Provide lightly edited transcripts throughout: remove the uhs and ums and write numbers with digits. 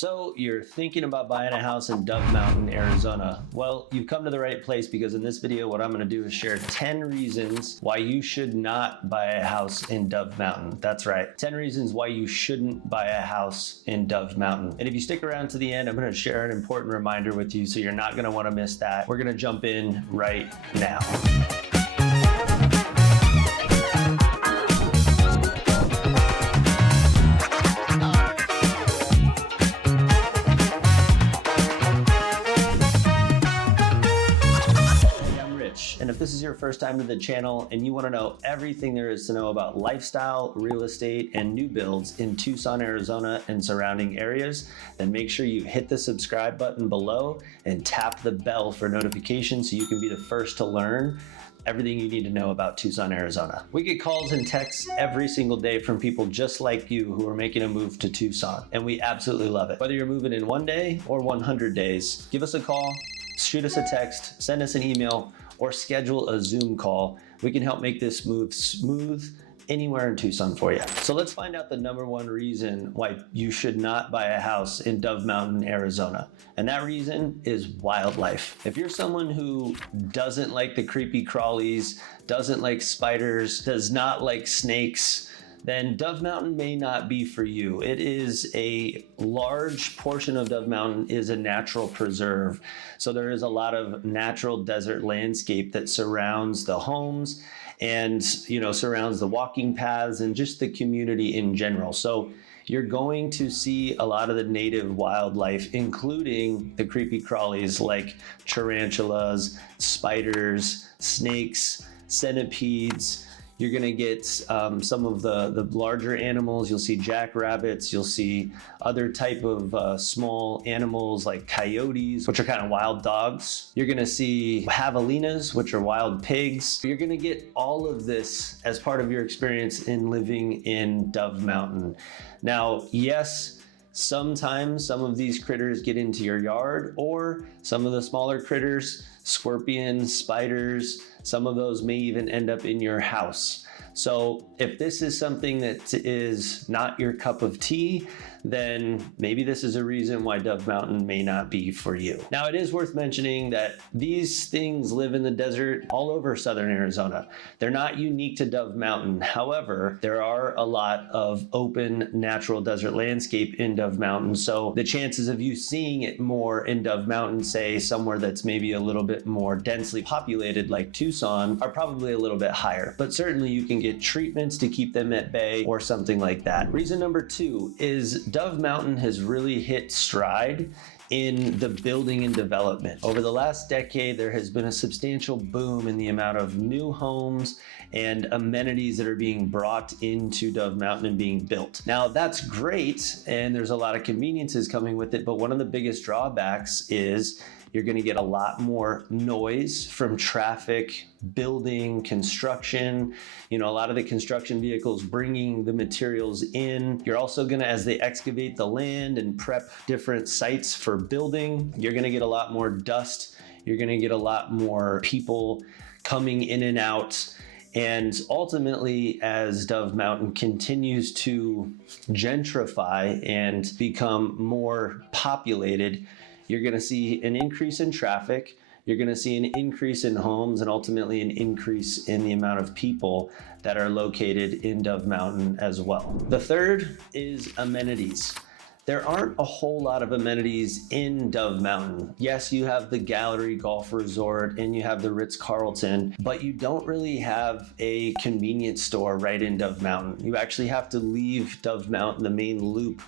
So you're thinking about buying a house in Dove Mountain, Arizona. Well, you've come to the right place because in this video, what I'm gonna do is share 10 reasons why you should not buy a house in Dove Mountain. That's right, 10 reasons why you shouldn't buy a house in Dove Mountain. And if you stick around to the end, I'm gonna share an important reminder with you, so you're not gonna wanna miss that. We're gonna jump in right now. And if this is your first time to the channel and you want to know everything there is to know about lifestyle, real estate, and new builds in Tucson, Arizona and surrounding areas, then make sure you hit the subscribe button below and tap the bell for notifications so you can be the first to learn everything you need to know about Tucson, Arizona. We get calls and texts every single day from people just like you who are making a move to Tucson, and we absolutely love it. Whether you're moving in 1 day or 100 days, give us a call, shoot us a text, send us an email, or schedule a Zoom call. We can help make this move smooth anywhere in Tucson for you. So let's find out the #1 reason why you should not buy a house in Dove Mountain, Arizona. And that reason is wildlife. If you're someone who doesn't like the creepy crawlies, doesn't like spiders, does not like snakes, then Dove Mountain may not be for you. It is a large portion of Dove Mountain is a natural preserve. So there is a lot of natural desert landscape that surrounds the homes and, surrounds the walking paths and just the community in general. So you're going to see a lot of the native wildlife, including the creepy crawlies like tarantulas, spiders, snakes, centipedes. You're gonna get some of the larger animals. You'll see jackrabbits. You'll see other type of small animals like coyotes, which are kind of wild dogs. You're gonna see javelinas, which are wild pigs. You're gonna get all of this as part of your experience in living in Dove Mountain. Now, yes, sometimes some of these critters get into your yard, or some of the smaller critters, scorpions, spiders, some of those may even end up in your house. So if this is something that is not your cup of tea, then maybe this is a reason why Dove Mountain may not be for you. Now, it is worth mentioning that these things live in the desert all over southern Arizona. They're not unique to Dove Mountain. However, there are a lot of open natural desert landscape in Dove Mountain. So the chances of you seeing it more in Dove Mountain, say somewhere that's maybe a little bit more densely populated like Tucson, are probably a little bit higher. But certainly you can get treatments to keep them at bay or something like that. Reason number 2 is Dove Mountain has really hit stride in the building and development. Over the last decade, there has been a substantial boom in the amount of new homes and amenities that are being brought into Dove Mountain and being built. Now, that's great, and there's a lot of conveniences coming with it, but one of the biggest drawbacks is you're gonna get a lot more noise from traffic, building, construction, a lot of the construction vehicles bringing the materials in. You're also gonna, as they excavate the land and prep different sites for building, you're gonna get a lot more dust. You're gonna get a lot more people coming in and out. And ultimately, as Dove Mountain continues to gentrify and become more populated, you're gonna see an increase in traffic, you're gonna see an increase in homes, and ultimately an increase in the amount of people that are located in Dove Mountain as well. The third is amenities. There aren't a whole lot of amenities in Dove Mountain. Yes, you have the Gallery Golf Resort and you have the Ritz-Carlton, but you don't really have a convenience store right in Dove Mountain. You actually have to leave Dove Mountain, the main loop.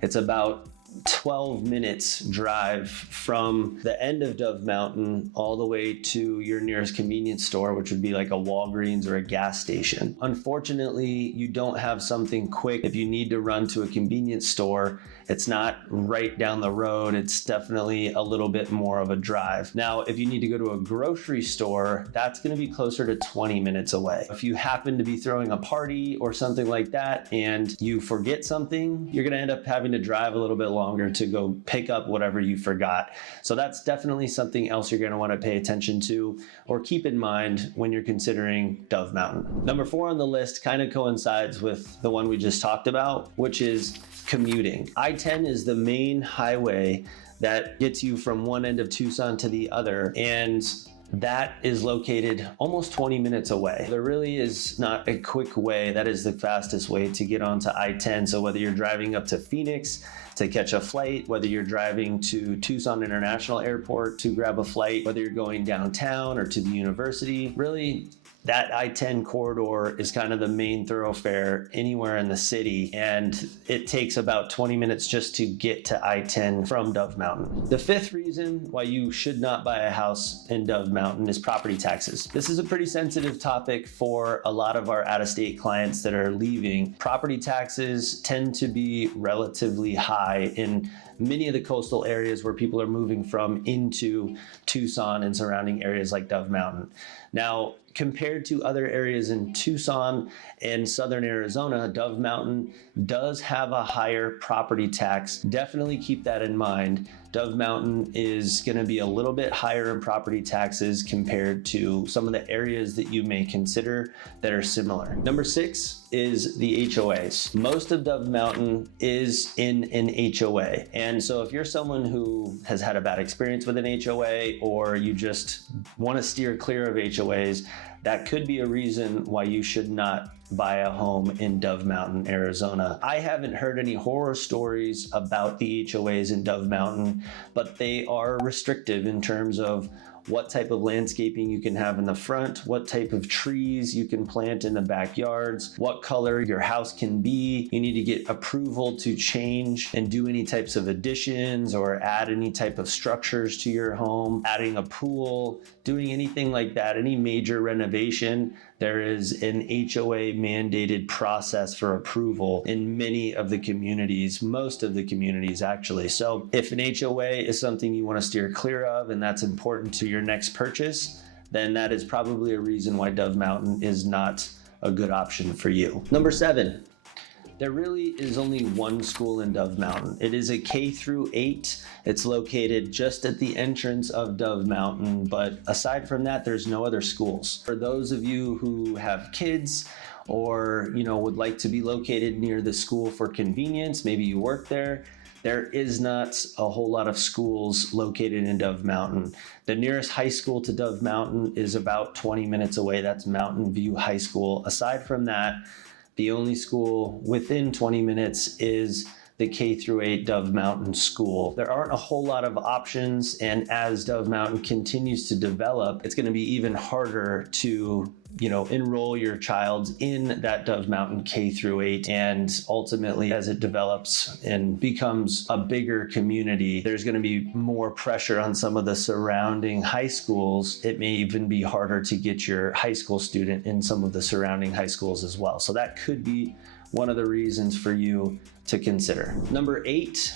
It's about 12 minutes drive from the end of Dove Mountain all the way to your nearest convenience store, which would be like a Walgreens or a gas station. Unfortunately, you don't have something quick. If you need to run to a convenience store, it's not right down the road. It's definitely a little bit more of a drive. Now, if you need to go to a grocery store, that's gonna be closer to 20 minutes away. If you happen to be throwing a party or something like that and you forget something, you're gonna end up having to drive a little bit longer longer to go pick up whatever you forgot. So that's definitely something else you're going to want to pay attention to or keep in mind when you're considering Dove Mountain. Number 4 on the list kind of coincides with the one we just talked about, which is commuting. I-10 is the main highway that gets you from one end of Tucson to the other, and that is located almost 20 minutes away. There really is not a quick way. That is the fastest way to get onto I-10. So whether you're driving up to Phoenix to catch a flight, whether you're driving to Tucson International Airport to grab a flight, whether you're going downtown or to the university, really that I-10 corridor is kind of the main thoroughfare anywhere in the city, and it takes about 20 minutes just to get to I-10 from Dove Mountain. The 5th reason why you should not buy a house in Dove Mountain is property taxes. This is a pretty sensitive topic for a lot of our out-of-state clients that are leaving. Property taxes tend to be relatively high in many of the coastal areas where people are moving from into Tucson and surrounding areas like Dove Mountain. Now, compared to other areas in Tucson and southern Arizona, Dove Mountain does have a higher property tax. Definitely keep that in mind. Dove Mountain is going to be a little bit higher in property taxes compared to some of the areas that you may consider that are similar. Number 6 is the HOAs. Most of Dove Mountain is in an HOA. And so if you're someone who has had a bad experience with an HOA, or you just want to steer clear of HOAs, that could be a reason why you should not buy a home in Dove Mountain, Arizona. I haven't heard any horror stories about the HOAs in Dove Mountain, but they are restrictive in terms of what type of landscaping you can have in the front, what type of trees you can plant in the backyards, what color your house can be. You need to get approval to change and do any types of additions or add any type of structures to your home, adding a pool, doing anything like that, any major renovation. There is an HOA mandated process for approval in many of the communities, most of the communities actually. So if an HOA is something you want to steer clear of and that's important to your next purchase, then that is probably a reason why Dove Mountain is not a good option for you. Number 7. There really is only one school in Dove Mountain. It is a K-8. It's located just at the entrance of Dove Mountain, but aside from that, there's no other schools. For those of you who have kids or would like to be located near the school for convenience, maybe you work there, there is not a whole lot of schools located in Dove Mountain. The nearest high school to Dove Mountain is about 20 minutes away. That's Mountain View High School. Aside from that, the only school within 20 minutes is the K-8 Dove Mountain School. There aren't a whole lot of options, and as Dove Mountain continues to develop, it's going to be even harder to enroll your child in that Dove Mountain K-8. And ultimately, as it develops and becomes a bigger community, there's going to be more pressure on some of the surrounding high schools. It may even be harder to get your high school student in some of the surrounding high schools as well. So that could be one of the reasons for you to consider. Number 8,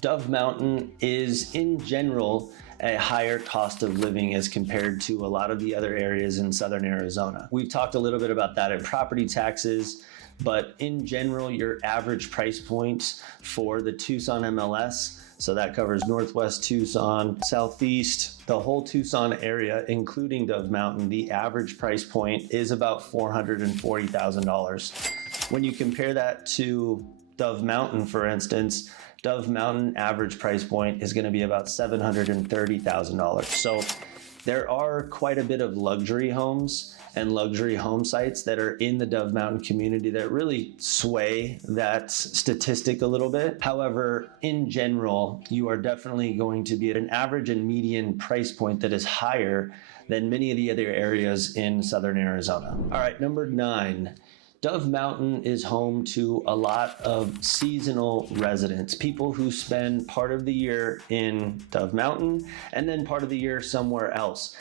Dove Mountain is in general a higher cost of living as compared to a lot of the other areas in southern Arizona. We've talked a little bit about that in property taxes, but in general, your average price point for the Tucson MLS, so that covers Northwest Tucson, Southeast, the whole Tucson area, including Dove Mountain, the average price point is about $440,000. When you compare that to Dove Mountain, for instance, Dove Mountain average price point is going to be about $730,000. So there are quite a bit of luxury homes and luxury home sites that are in the Dove Mountain community that really sway that statistic a little bit. However, in general, you are definitely going to be at an average and median price point that is higher than many of the other areas in southern Arizona. All right, number 9. Dove Mountain is home to a lot of seasonal residents, people who spend part of the year in Dove Mountain and then part of the year somewhere else.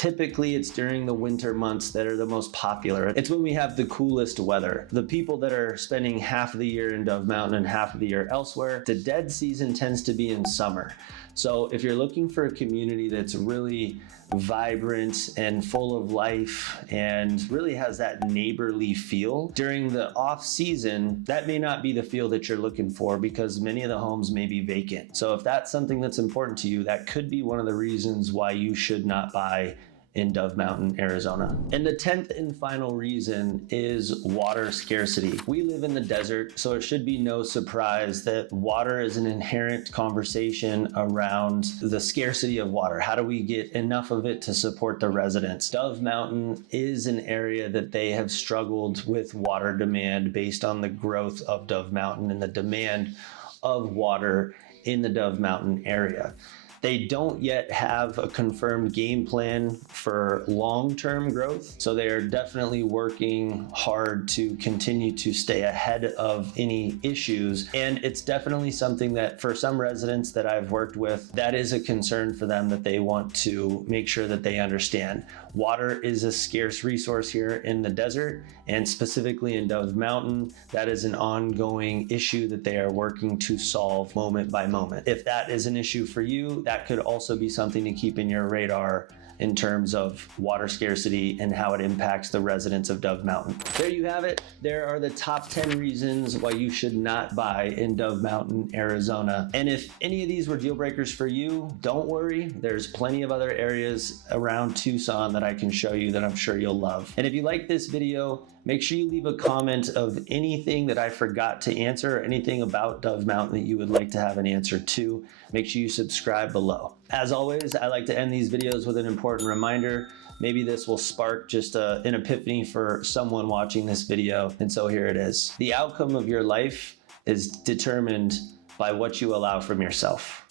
Typically, it's during the winter months that are the most popular. It's when we have the coolest weather. The people that are spending half of the year in Dove Mountain and half of the year elsewhere, the dead season tends to be in summer. So if you're looking for a community that's really vibrant and full of life and really has that neighborly feel, during the off season, that may not be the feel that you're looking for because many of the homes may be vacant. So if that's something that's important to you, that could be one of the reasons why you should not buy in Dove Mountain, Arizona. And the 10th and final reason is water scarcity. We live in the desert, so it should be no surprise that water is an inherent conversation around the scarcity of water. How do we get enough of it to support the residents? Dove Mountain is an area that they have struggled with water demand based on the growth of Dove Mountain and the demand of water in the Dove Mountain area. They don't yet have a confirmed game plan for long-term growth, so they are definitely working hard to continue to stay ahead of any issues. And it's definitely something that for some residents that I've worked with, that is a concern for them that they want to make sure that they understand. Water is a scarce resource here in the desert, and specifically in Dove Mountain, that is an ongoing issue that they are working to solve moment by moment. If that is an issue for you, that could also be something to keep in your radar in terms of water scarcity and how it impacts the residents of Dove Mountain. There you have it. There are the top 10 reasons why you should not buy in Dove Mountain, Arizona. And if any of these were deal breakers for you, don't worry. There's plenty of other areas around Tucson that I can show you that I'm sure you'll love. And if you like this video, make sure you leave a comment of anything that I forgot to answer or anything about Dove Mountain that you would like to have an answer to. Make sure you subscribe below. As always, I like to end these videos with an important reminder. Maybe this will spark just an epiphany for someone watching this video. And so here it is. The outcome of your life is determined by what you allow from yourself.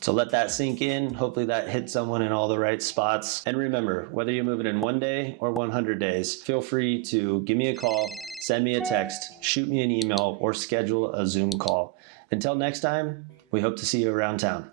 So let that sink in. Hopefully that hit someone in all the right spots. And remember, whether you're moving in 1 day or 100 days, feel free to give me a call, send me a text, shoot me an email, or schedule a Zoom call. Until next time, we hope to see you around town.